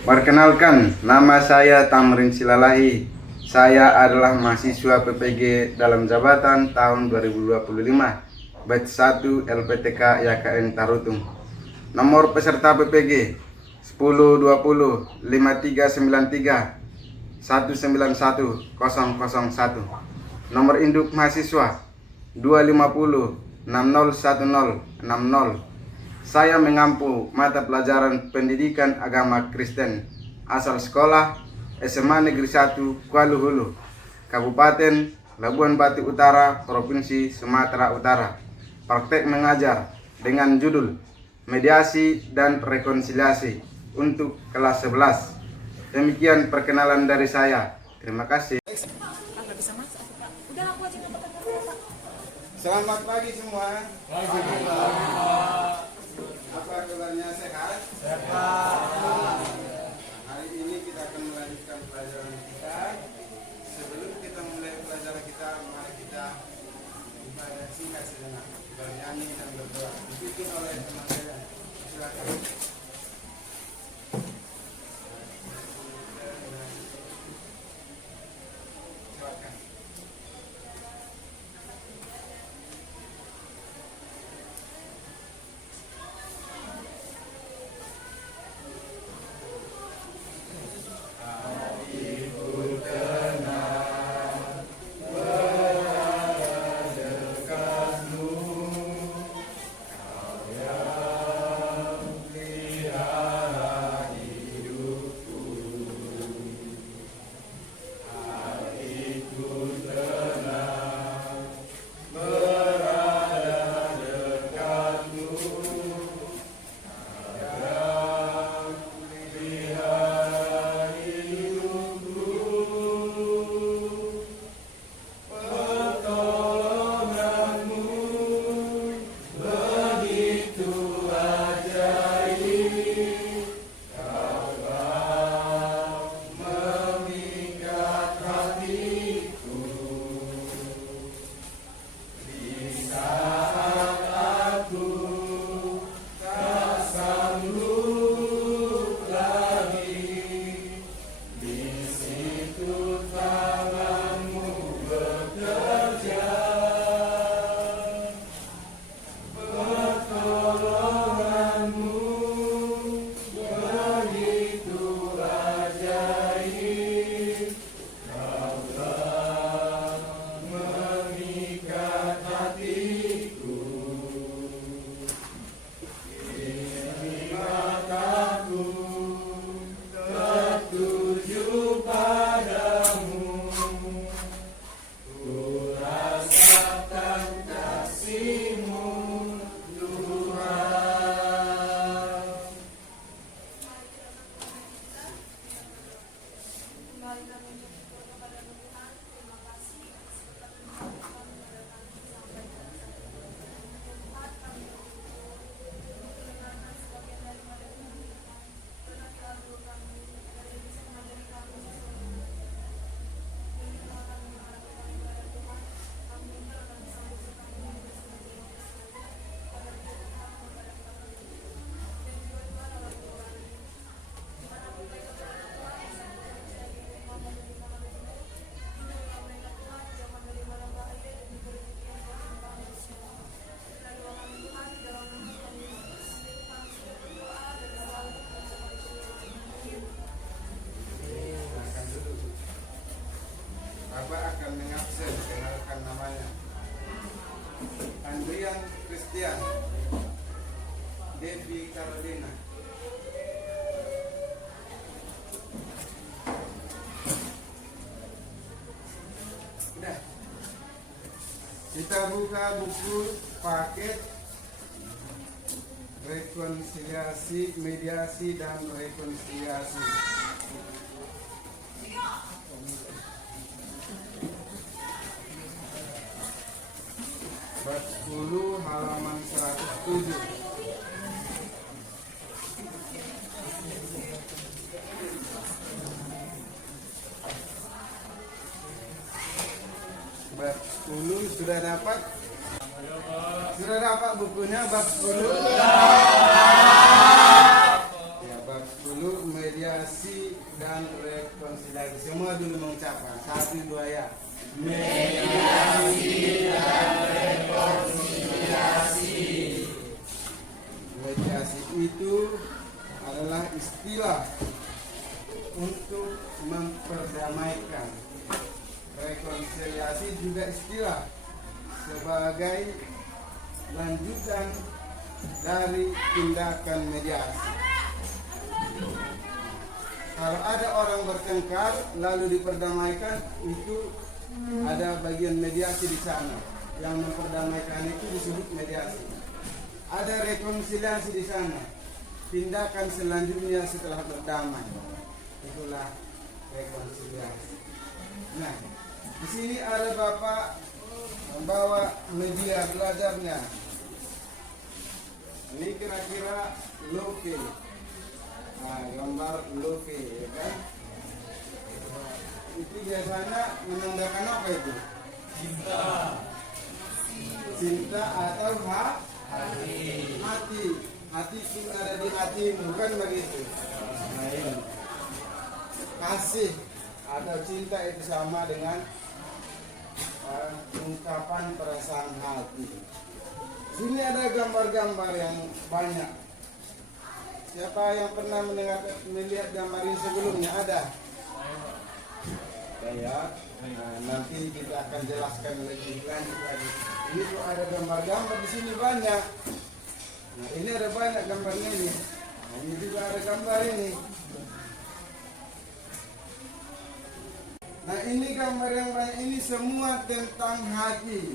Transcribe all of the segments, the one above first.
Perkenalkan, nama saya Tamrin Silalahi. Saya adalah mahasiswa PPG dalam jabatan tahun 2025, batch 1 LPTK YKN Tarutung. Nomor peserta PPG 1020 5393 191 001. Nomor induk mahasiswa 250 6010 60. Saya mengampu mata pelajaran pendidikan agama Kristen asal sekolah SMA Negeri 1 Kuala Hulu, Kabupaten Labuan Batu Utara, Provinsi Sumatera Utara. Praktek mengajar dengan judul Mediasi dan Rekonsiliasi untuk kelas 11. Demikian perkenalan dari saya. Terima kasih. Selamat pagi semua. Apa kabarnya, sehat? Sehat. Hari ini kita akan melanjutkan pelajaran kita. Sebelum kita mulai pelajaran kita, mari kita ibadah singkat sejenak, bernyanyi dan berdoa. Dipimpin oleh teman saya. Silakan. Bapak akan mengabsen, kenalkan namanya. Andrian Christian, Devi Carolina. Udah. Kita buka buku paket rekonsiliasi, mediasi dan rekonsiliasi. Bab 10 halaman 107. Bab 10 sudah dapat? Sudah dapat bukunya bab 10? Ya, bab 10 media mediasi dan rekonsiliasi. Semua dulu mengucapkan 1, 2 ya. Mediasi dan rekonsiliasi. Mediasi itu adalah istilah untuk memperdamaikan. Rekonsiliasi juga istilah sebagai lanjutan dari tindakan mediasi. Kalau ada orang bertengkar lalu diperdamaikan, itu ada bagian mediasi di sana. Yang memperdamaikan itu disebut mediasi. Ada rekonsiliasi di sana. Tindakan selanjutnya setelah berdamai. Itulah rekonsiliasi. Nah, di sini ada Bapak membawa media belajarnya. Ini kira-kira loke. Nah, gambar loke, ya kan? Itu biasanya menandakan apa itu? Cinta. Cinta atau hati. Hati itu ada di hati, bukan begitu? Nah, ini. Kasih atau cinta itu sama dengan ungkapan perasaan hati. Sini ada gambar-gambar yang banyak. Siapa yang pernah melihat gambar ini sebelumnya? Ada? Ya. Nah, nanti kita akan jelaskan lebih lanjut lagi. Ini tuh ada gambar-gambar di sini banyak. Nah, ini ada banyak gambarnya ini. Nah, ini juga ada gambar ini. Nah, ini gambar yang banyak ini semua tentang hati.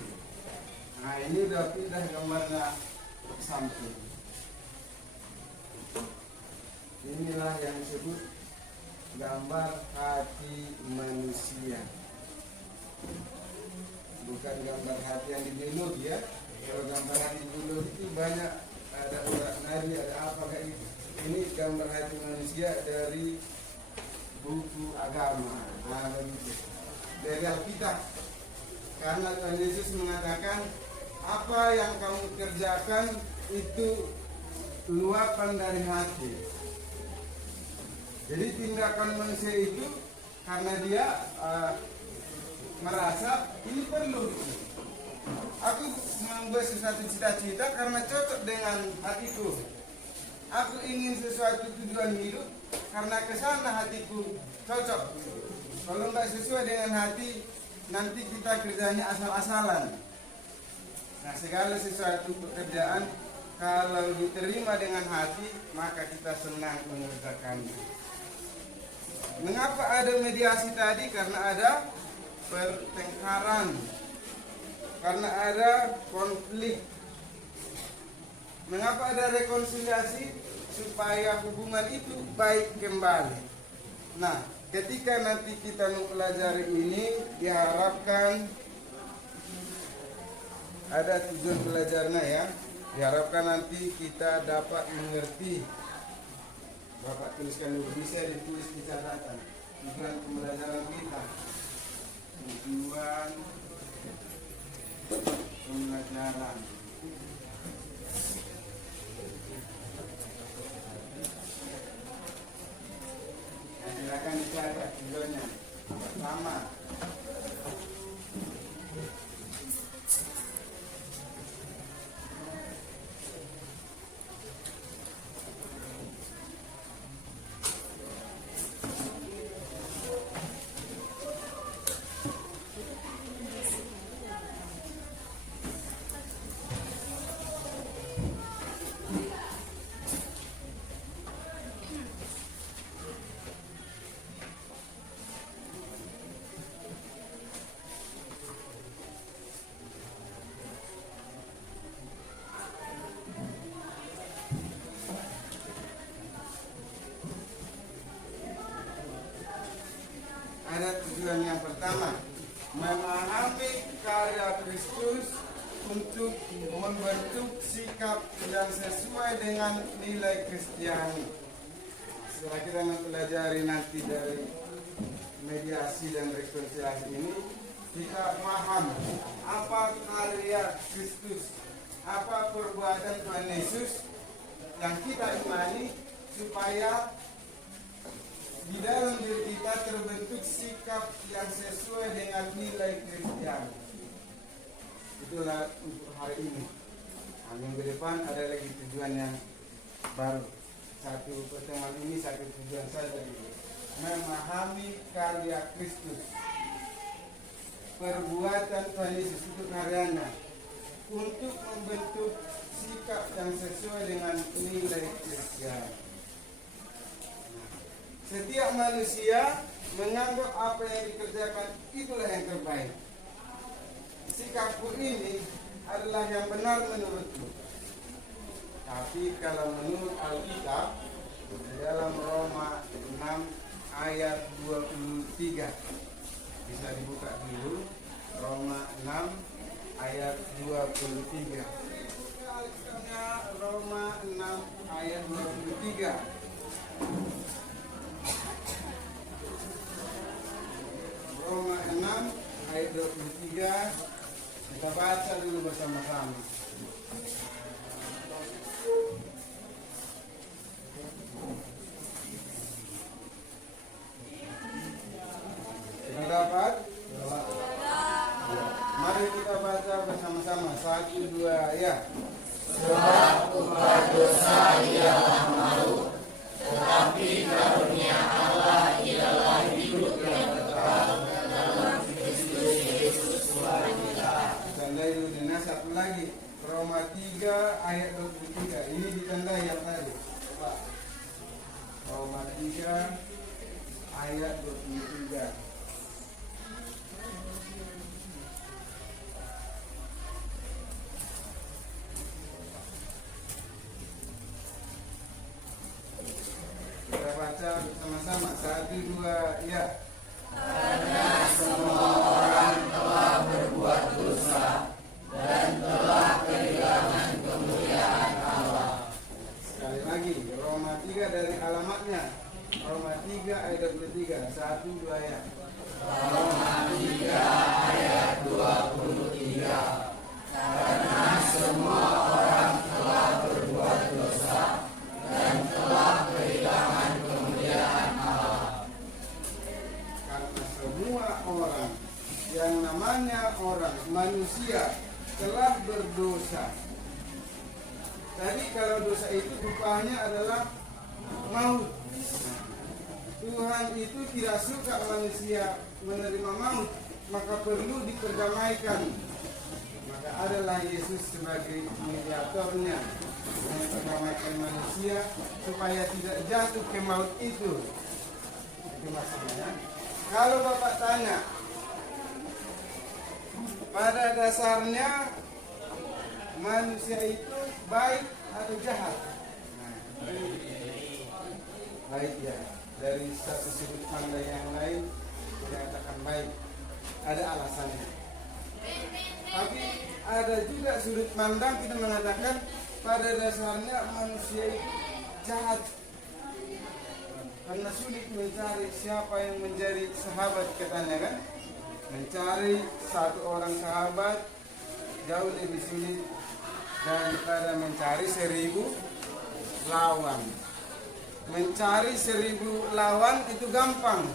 Nah, ini udah pindah gambarnya samping. Inilah yang disebut gambar hati manusia. Bukan gambar hati yang di biologi ya. Kalau gambar hati di biologi itu banyak, ada urat nadi, ada apa kayak gitu. Ini gambar hati manusia dari buku agama. Nah, begitu. Dari Alkitab. Karena Tuhan Yesus mengatakan, apa yang kamu kerjakan itu luapan dari hati. Jadi tindakan manusia itu karena dia merasa ini perlu. Aku membuat sesuatu cita-cita karena cocok dengan hatiku. Aku ingin sesuatu tujuan hidup karena kesana hatiku cocok. Kalau nggak sesuai dengan hati, nanti kita kerjanya asal-asalan. Nah, segala sesuatu pekerjaan kalau diterima dengan hati, maka kita senang mengerjakannya. Mengapa ada mediasi tadi? Karena ada pertengkaran, karena ada konflik. Mengapa ada rekonsiliasi? Supaya hubungan itu baik kembali. Nah, ketika nanti kita mempelajari ini, diharapkan ada tujuan belajarnya ya. Diharapkan nanti kita dapat mengerti. Bapak tuliskan dulu, bisa ditulis di catatan. Tujuan pembelajaran kita. Tujuan pembelajaran. Silakan dicatat tujuannya. Pertama, ada tujuan yang pertama, memahami karya Kristus untuk membentuk sikap yang sesuai dengan nilai Kristiani. Setelah kita mempelajari nanti dari mediasi dan rekonsiliasi ini, kita paham apa karya Kristus, apa perbuatan Tuhan Yesus yang kita imani, supaya di dalam diri kita terbentuk sikap yang sesuai dengan nilai Kristiani. Itulah untuk hari ini. Minggu depan ada lagi tujuan yang baru. Satu pertemuan ini satu tujuan saja, memahami karya Kristus, perbuatan Tuhan Yesus itu karyanya untuk membentuk sikap yang sesuai dengan nilai Kristiani. Setiap manusia menganggap apa yang dikerjakan itulah yang terbaik. Sikapku ini adalah yang benar menurutmu. Tapi kalau menurut Alkitab, dalam Roma 6 ayat 23, bisa dibuka dulu, Roma 6 ayat 23. Alkitabnya Roma 6 ayat 23. Roma 6 ayat 23, kita baca dulu bersama-sama. Sudah dapat? Mari kita baca bersama-sama. 1, 2, ya. Sebab upah dosa ialah maut, tetapi karunia Allah ialah hidup yang kekal dalam Kristus Yesus Tuhan kita. Tandai dulu dengan satu lagi. Roma 3 ayat 23. Ini ditandai yang tadi. Pak. Roma 3 ayat 23. Kita baca bersama-sama. 1, 2, ya. Karena semua orang telah berbuat dosa dan telah kehilangan kemuliaan Allah. Sekali lagi, Roma 3 dari alamatnya. Roma 3 ayat 23. 1, 2, ya. Roma 3 ayat 23. Karena semua orang telah berbuat dosa dan telah kehilangan kemuliaan Allah. Karena semua orang, yang namanya orang, manusia, telah berdosa. Tadi kalau dosa itu upahnya adalah maut. Tuhan itu tidak suka manusia menerima maut, maka perlu diperdamaikan. Maka adalah Yesus sebagai mediatornya memperdamaikan manusia supaya tidak jatuh ke maut itu. Itu maksudnya. Kalau Bapak tanya, pada dasarnya manusia itu baik atau jahat? Baik ya. Dari satu sudut pandang yang lain dikatakan baik. Ada alasannya. Tapi ada juga sudut pandang kita mengatakan pada dasarnya manusia itu jahat. Karena sulit mencari siapa yang menjadi sahabat, katanya kan. Mencari satu orang sahabat jauh lebih sulit daripada mencari 1000 lawan. Mencari 1000 lawan itu gampang,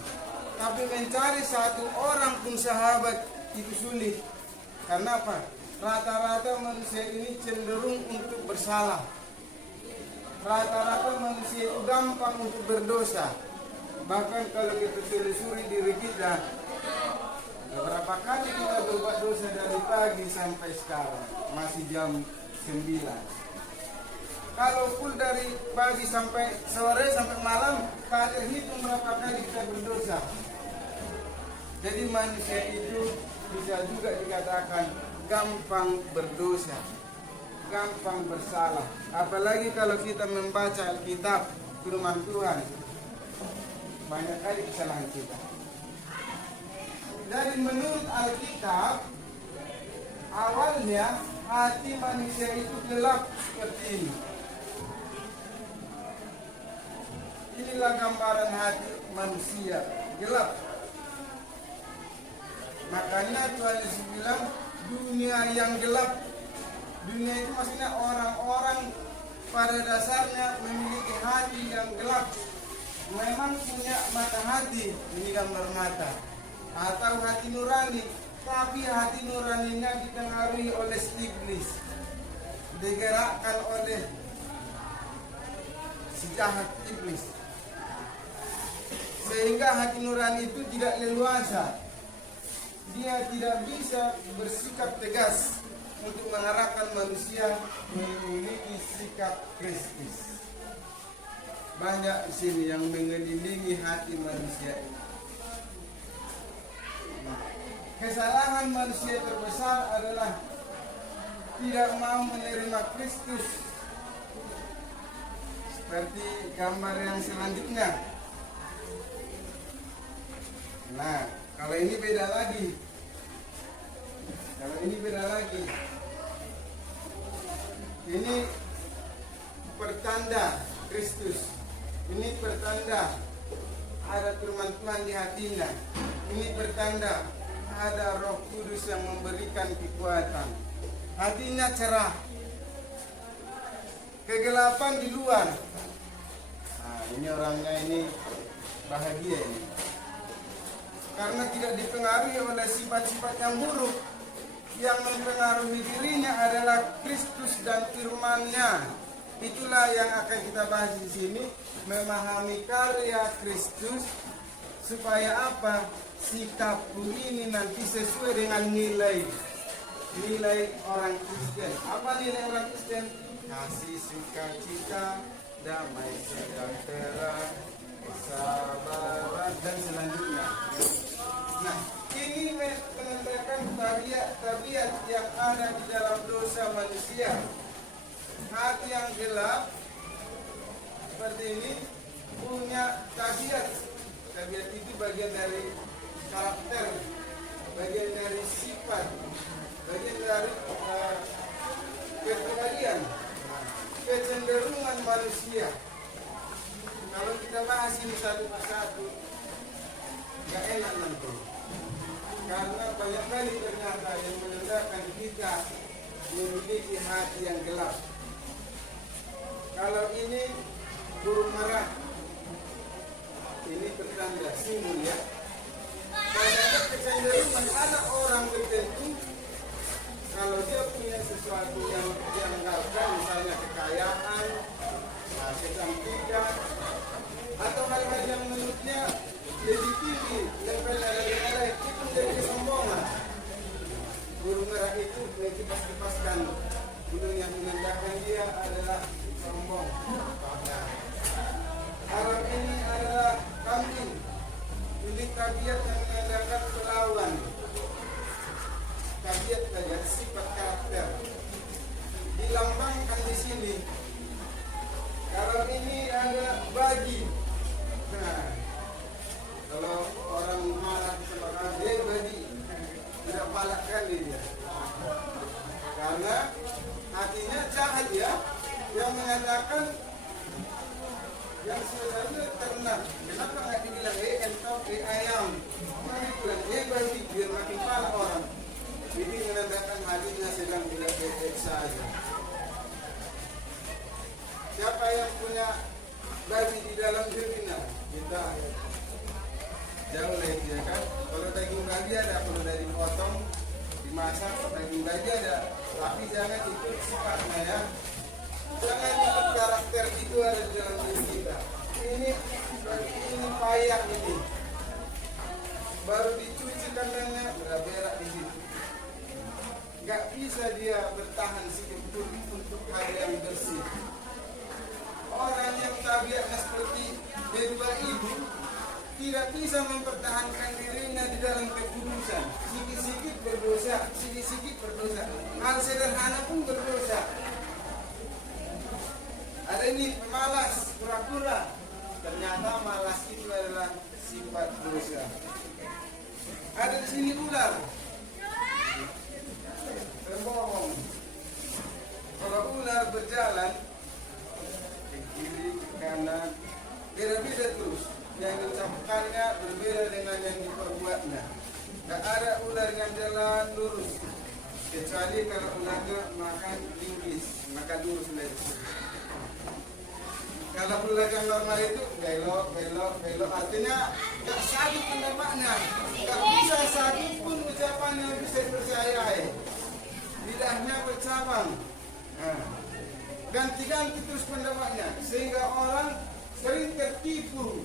tapi mencari satu orang pun sahabat itu sulit. Karena apa? Rata-rata manusia ini cenderung untuk bersalah. Rata-rata manusia itu gampang untuk berdosa. Bahkan kalau kita telusuri diri kita, beberapa kali kita berbuat dosa dari pagi sampai sekarang, masih jam 9. Kalaupun dari pagi sampai sore sampai malam, tak terhitung berapa kali kita berdosa. Jadi manusia itu bisa juga dikatakan gampang berdosa, gampang bersalah. Apalagi kalau kita membaca Alkitab, firman Tuhan, banyak kali kesalahan kita. Jadi menurut Alkitab, awalnya hati manusia itu gelap seperti ini. Inilah gambaran hati manusia, gelap. Makanya Tuhan Yesus bilang dunia yang gelap. Dunia itu maksudnya orang-orang pada dasarnya memiliki hati yang gelap. memang punya mata hati, ini gambar mata, atau hati nurani, tapi hati nuraninya dipengaruhi oleh iblis, digerakkan oleh si jahat iblis, sehingga hati nurani itu tidak leluasa, dia tidak bisa bersikap tegas untuk mengarahkan manusia memiliki sikap Kristus. Banyak di sini yang mengelilingi hati manusia. Kesalahan manusia terbesar adalah tidak mau menerima Kristus. Seperti gambar yang selanjutnya. Nah, kalau ini beda lagi. Ini pertanda Kristus. Ini pertanda ada firman Tuhan di hatinya. Ini pertanda ada Roh Kudus yang memberikan kekuatan. Hatinya cerah. Kegelapan di luar. Nah, ini orangnya ini bahagia ini. Karena tidak dipengaruhi oleh sifat-sifat yang buruk. Yang mempengaruhi dirinya adalah Kristus dan firman-Nya. Itulah yang akan kita bahas di sini, memahami karya Kristus supaya apa? Sikapku ini nanti sesuai dengan nilai orang Kristen. Apa nilai orang Kristen? Kasih, sukacita, damai, sejahtera, kesabaran, dan selanjutnya. Nah, ini menandakan tabiat yang ada di dalam dosa manusia. Hati yang gelap seperti ini punya tabiat. Tabiat itu bagian dari karakter, bagian dari sifat, bagian dari kepribadian, kecenderungan manusia. Kalau kita bahas ini satu persatu, nggak enak nanti. Karena banyak kali ternyata yang menandakan kita memiliki hati yang gelap. Kalau ini burung merah, ini pertanda simbol ya. Karena kecenderungan ada orang tertentu, kalau dia punya sesuatu yang dianggapkan, misalnya kekayaan, kecantikan, atau hal-hal yang menurutnya lebih tinggi daripada yang lain, itu menjadi kesombongan. Burung merah itu kipas-kipaskan burung yang menandakan dia adalah sombong. Arab ini adalah kambing, milik tabiat yang menandakan pelawan. Tabiat saja, sifat karakter dilambangkan di sini. Arab ini ada bagi. Nah, kalau orang marah sama dia bagi, tidak palak kali dia. Karena hatinya jahat ya, yang mengatakan yang sebenarnya ternak. Kenapa nggak dibilang entau ayam? Mari bilang bagi biar makin palak orang. Ini menandakan hatinya sedang tidak baik-baik saja. Siapa yang punya babi di dalam dirinya? Kita jauh lagi ya kan. Kalau daging babi ada, kalau dari potong dimasak daging babi ada, tapi jangan ikut sifatnya ya. Jangan ikut karakter itu ada di dalam diri kita. Ini payah ini. Baru dicuci kandangnya berak di situ. Gak bisa dia bertahan sedikit untuk hal yang bersih. Orang yang tabiatnya seperti kedua ibu tidak bisa mempertahankan dirinya di dalam kekudusan. Sikit-sikit berdosa. Hal sederhana pun berdosa. Ada ini pemalas, pura-pura. Ternyata malas itu adalah sifat dosa. Ada di sini ular. Berbohong. Kalau ular berjalan ke kiri, ke kanan, beda-beda terus. Yang diucapkannya berbeda dengan yang diperbuatnya. Tak ada ular yang jalan lurus, kecuali kalau ularnya makan linggis, makan lurus lagi. Kalau belajar normal itu belok, artinya nggak satu pendapatnya, nggak bisa satu pun ucapan yang bisa dipercayai, lidahnya bercabang, ganti-ganti terus pendapatnya, sehingga orang sering tertipu.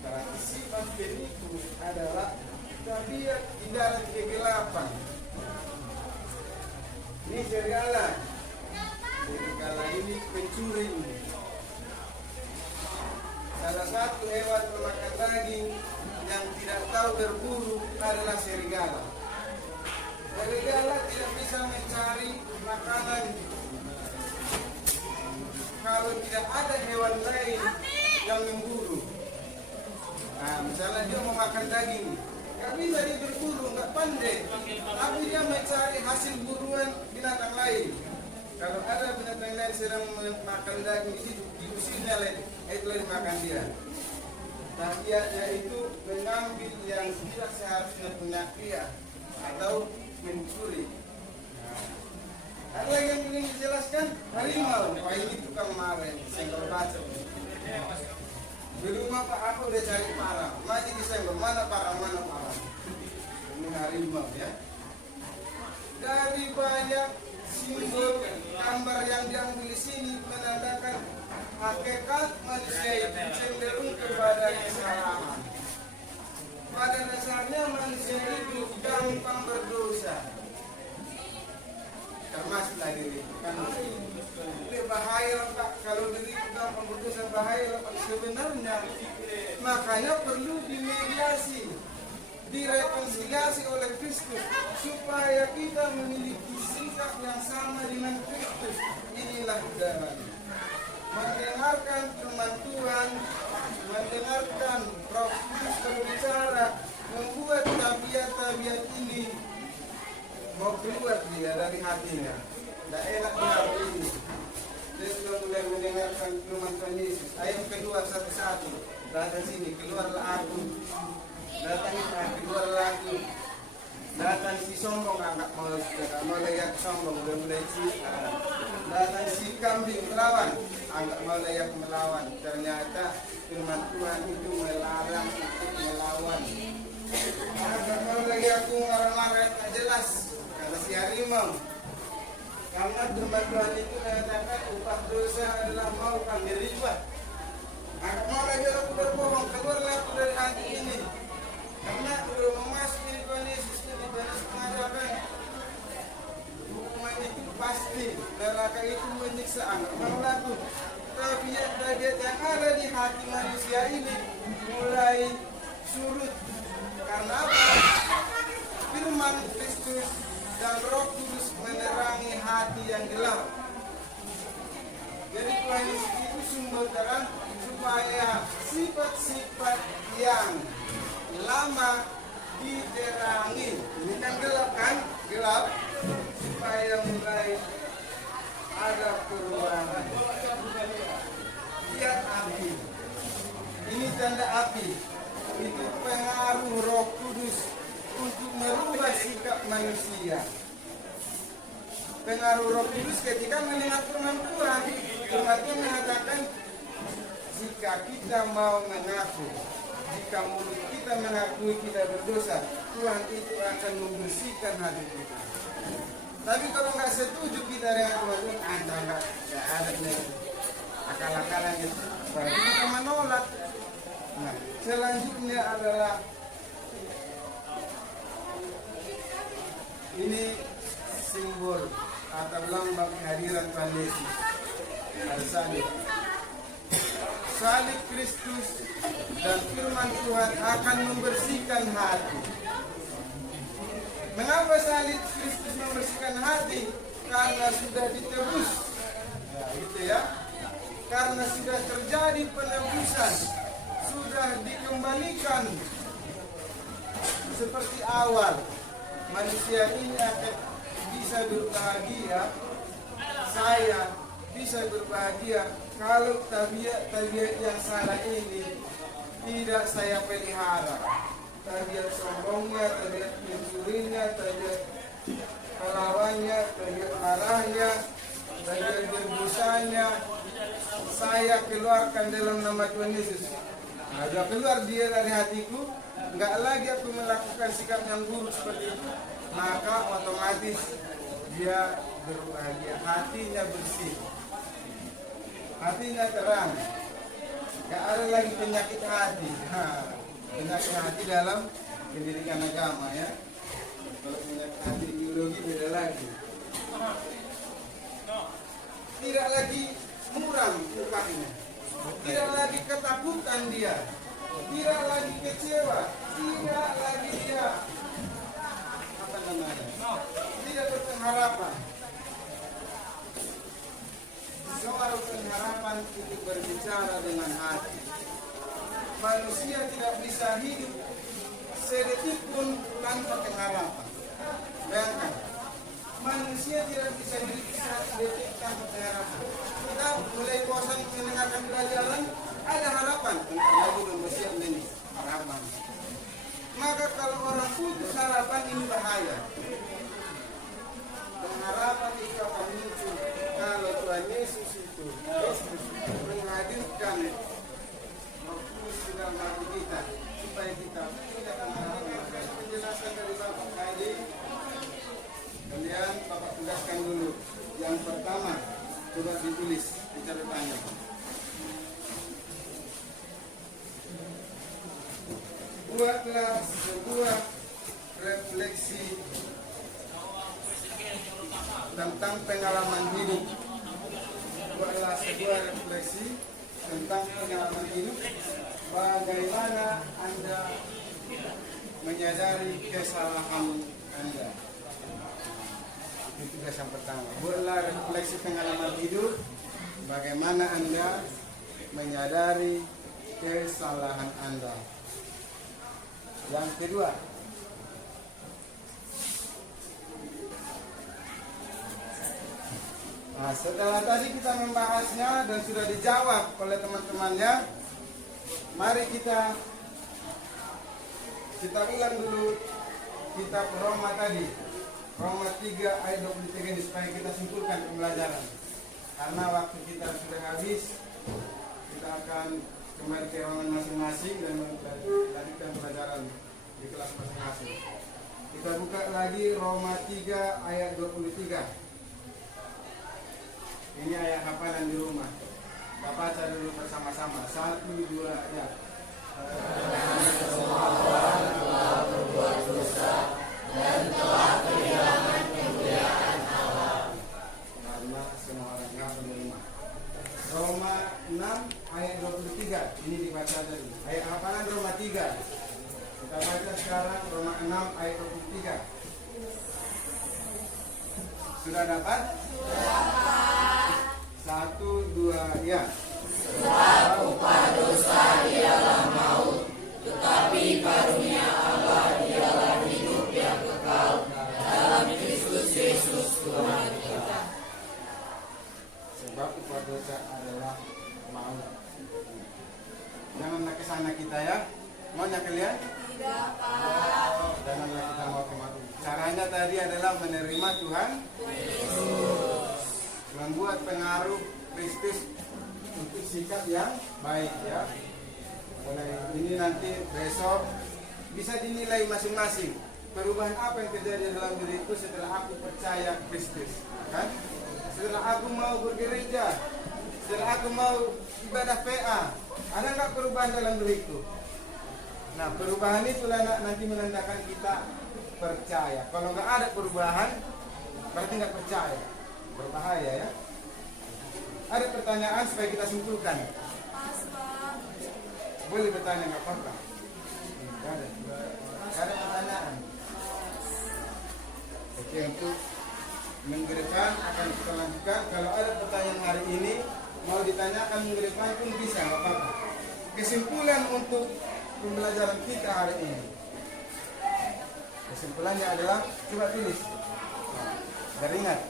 Berarti sifat penipu adalah tabiat di dalam kegelapan. Ini serigala. Serigala ini pencuri. Salah satu hewan pemakan daging yang tidak tahu berburu adalah serigala. Serigala tidak bisa mencari makanan kalau tidak ada hewan lain yang memburu. Nah, misalnya dia mau makan daging, nggak bisa dia berburu, nggak pandai, tapi dia mencari hasil buruan binatang lain. Kalau ada binatang lain sedang makan daging itu, diusirnya lain, itulah dimakan dia. Tabiatnya itu mengambil yang tidak seharusnya punya dia atau mencuri. Ada yang ingin dijelaskan? Harimau, wah ini tukang marah, senggol baca. Di rumah Pak aku udah cari parang, masih disenggol, mana parang. Ini harimau ya. Dari banyak simbol gambar yang diambil di sini menandakan hakikat manusia itu cenderung kepada kesalahan. Pada dasarnya manusia itu gampang berdosa. Termasuklah diri kan ini bahaya Pak, kalau diri gampang berdosa bahaya Pak. Sebenarnya makanya perlu dimediasi, direkonsiliasi oleh Kristus supaya kita memiliki sikap yang sama dengan Kristus. Inilah darahnya, mendengarkan firman Tuhan, mendengarkan Roh Kudus berbicara, membuat tabiat-tabiat ini mau keluar dia dari hatinya. Tidak enak di hati ini. Dia sudah mulai mendengarkan firman Tuhan Yesus. Ayat kedua satu-satu. Datang sini, keluarlah aku. Datang keluarlah aku. Datang si sombong, nggak mau lihat sombong, udah mulai datang si kambing melawan, nggak mau lihat melawan. Ternyata firman Tuhan itu melarang untuk melawan. Nggak mau lagi aku marah-marah, tak jelas. Kata si harimau, karena firman Tuhan itu mengatakan upah dosa adalah mau ambil riba. Nggak mau lagi aku berbohong, keluarlah aku dari hati ini. Karena belum memasuki Tuhan Yesus itu dibalas mengatakan hukuman itu pasti, neraka itu menyiksa. Nggak mau laku. Tabiat-tabiat yang ada di hati manusia ini mulai surut. Karena apa? Firman Kristus dan Roh Kudus menerangi hati yang gelap. Jadi Tuhan Yesus itu sumber terang supaya sifat-sifat yang lama diterangi. Ini kan gelap kan? Gelap supaya mulai ada perubahan. Lihat api. Ini tanda api. Itu pengaruh Roh Kudus untuk merubah sikap manusia. Pengaruh Roh Kudus ketika mendengar firman Tuhan. Firman Tuhan mengatakan jika kita mau mengaku, jika mulut kita mengakui kita berdosa, Tuhan itu akan membersihkan hati kita. Tapi kalau nggak setuju kita dengan Tuhan, Anda nggak ada nih akal-akalan itu, berarti kita menolak. Nah, selanjutnya adalah ini simbol atau lambang kehadiran Tuhan Yesus. Ada salib. Salib Kristus dan firman Tuhan akan membersihkan hati. Mengapa salib Kristus membersihkan hati? Karena sudah ditebus. Ya, gitu ya. Karena sudah terjadi penebusan, sudah dikembalikan seperti awal. Manusia ini akan bisa berbahagia. Saya bisa berbahagia kalau tabiat yang salah ini tidak saya pelihara. Tabiat sombongnya, tabiat mencurinya, tabiat melawannya, tabiat marahnya, tabiat berdosanya, saya keluarkan dalam nama Tuhan Yesus. Nah, sudah keluar dia dari hatiku, nggak lagi aku melakukan sikap yang buruk seperti itu, maka otomatis dia berbahagia, hatinya bersih, hatinya terang, nggak ada lagi penyakit hati. Penyakit hati dalam pendidikan agama ya. Kalau penyakit hati ideologi beda lagi. Tidak lagi muram upahnya, tidak lagi ketakutan dia, tidak lagi kecewa, tidak lagi dia tidak berpengharapan. Seorang pengharapan itu berbicara dengan hati. Manusia tidak bisa hidup sedetik pun tanpa pengharapan. Bayangkan, manusia tidak bisa hidup sedetik tanpa pengharapan. Kita mulai bosan mendengarkan pelajaran, ada harapan. Lalu bersiap ini harapan. Maka kalau orang putus harapan, ini bahaya. Pengharapan itu akan muncul kalau Tuhan Yesus itu menghadirkan di dalam hati kita supaya kita punya pengharapan. Penjelasan dari Bapak tadi, kalian Bapak tugaskan dulu. Yang pertama, coba ditulis di catatannya. Buatlah sebuah refleksi tentang pengalaman hidup. Buatlah sebuah refleksi tentang pengalaman hidup. Bagaimana Anda menyadari kesalahan Anda. Itu tugas yang pertama. Buatlah refleksi pengalaman hidup. Bagaimana Anda menyadari kesalahan Anda. Yang kedua, nah, setelah tadi kita membahasnya dan sudah dijawab oleh teman-temannya, mari kita ulang dulu kitab Roma tadi, Roma 3 ayat 23 ini, supaya kita simpulkan pembelajaran. Karena waktu kita sudah habis, kita akan kembali ke ruangan masing-masing dan melanjutkan pelajaran di kelas masing-masing. Kita buka lagi Roma 3 ayat 23. Ini ayat hafalan di rumah. Kita baca dulu bersama-sama. 1, 2, ya. Semua orang telah berbuat dosa dan telah kehilangan kemuliaan Allah. Karena semua orang yang menerima. Roma 6 ayat 23. Ini dibaca tadi. Ayat hafalan Roma 3. Kita baca sekarang Roma 6 ayat 23. Sudah dapat? Sudah. 1, 2, ya. Sebab upah dosa ialah maut, tetapi karunia Allah ialah hidup yang kekal dalam Kristus Yesus Tuhan kita. Sebab upah dosa adalah maut. Janganlah ke sana kita ya. Maunya kalian? Tidak, Pak. Janganlah kita mau ke maut. Caranya tadi adalah menerima Tuhan Yesus, membuat pengaruh Kristus untuk sikap yang baik ya. Mulai ini nanti besok bisa dinilai masing-masing. Perubahan apa yang terjadi dalam diriku setelah aku percaya Kristus, kan? Setelah aku mau bergereja, setelah aku mau ibadah PA, ada nggak perubahan dalam diriku? Nah, perubahan itulah nanti menandakan kita percaya. Kalau nggak ada perubahan, berarti nggak percaya. Berbahaya ya. Ada pertanyaan supaya kita simpulkan? Boleh bertanya, nggak apa-apa. Nggak ada. Nggak ada pertanyaan. Oke, untuk minggu depan akan kita lanjutkan. Kalau ada pertanyaan hari ini mau ditanyakan minggu depan pun bisa, nggak apa-apa. Kesimpulan untuk pembelajaran kita hari ini, kesimpulannya adalah, coba tulis dan ingat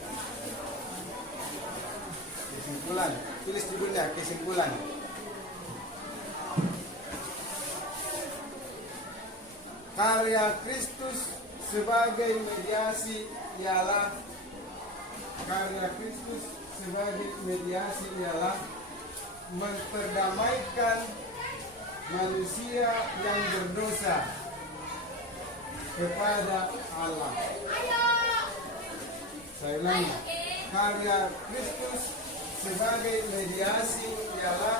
kesimpulan, tulis judulnya kesimpulan. Karya Kristus sebagai mediasi ialah memperdamaikan manusia yang berdosa kepada Allah. Saya ulangi, karya Kristus sebagai mediasi ialah,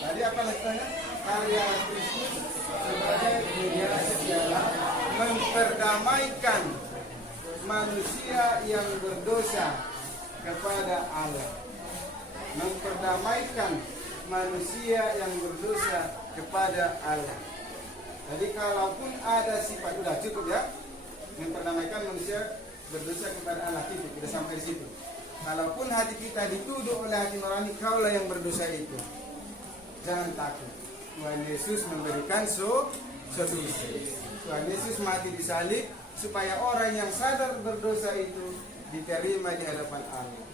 tadi apa letaknya? Karya Kristus sebagai mediasi ialah memperdamaikan manusia yang berdosa kepada Allah. Memperdamaikan manusia yang berdosa kepada Allah. Jadi kalaupun ada sifat, udah cukup ya, memperdamaikan manusia berdosa kepada Allah, itu sudah sampai di situ. Kalaupun hati kita dituduh oleh hati nurani, kaulah yang berdosa itu, jangan takut. Tuhan Yesus memberikan solusi. Tuhan Yesus mati di salib supaya orang yang sadar berdosa itu diterima di hadapan Allah.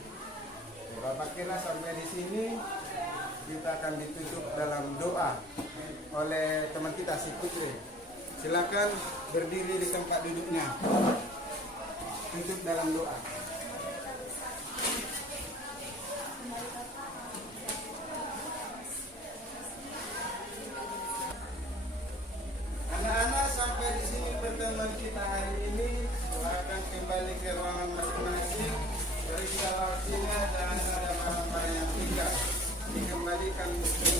Bapak kira sampai di sini kita akan ditutup dalam doa oleh teman kita si Putri. Silakan berdiri di tempat duduknya. Tutup dalam doa. Anak-anak, sampai di sini pertemuan kita hari ini. Silakan kembali ke ruangan masing-masing. Periksa laut sini dan ada barang-barang yang tinggal dikembalikan ke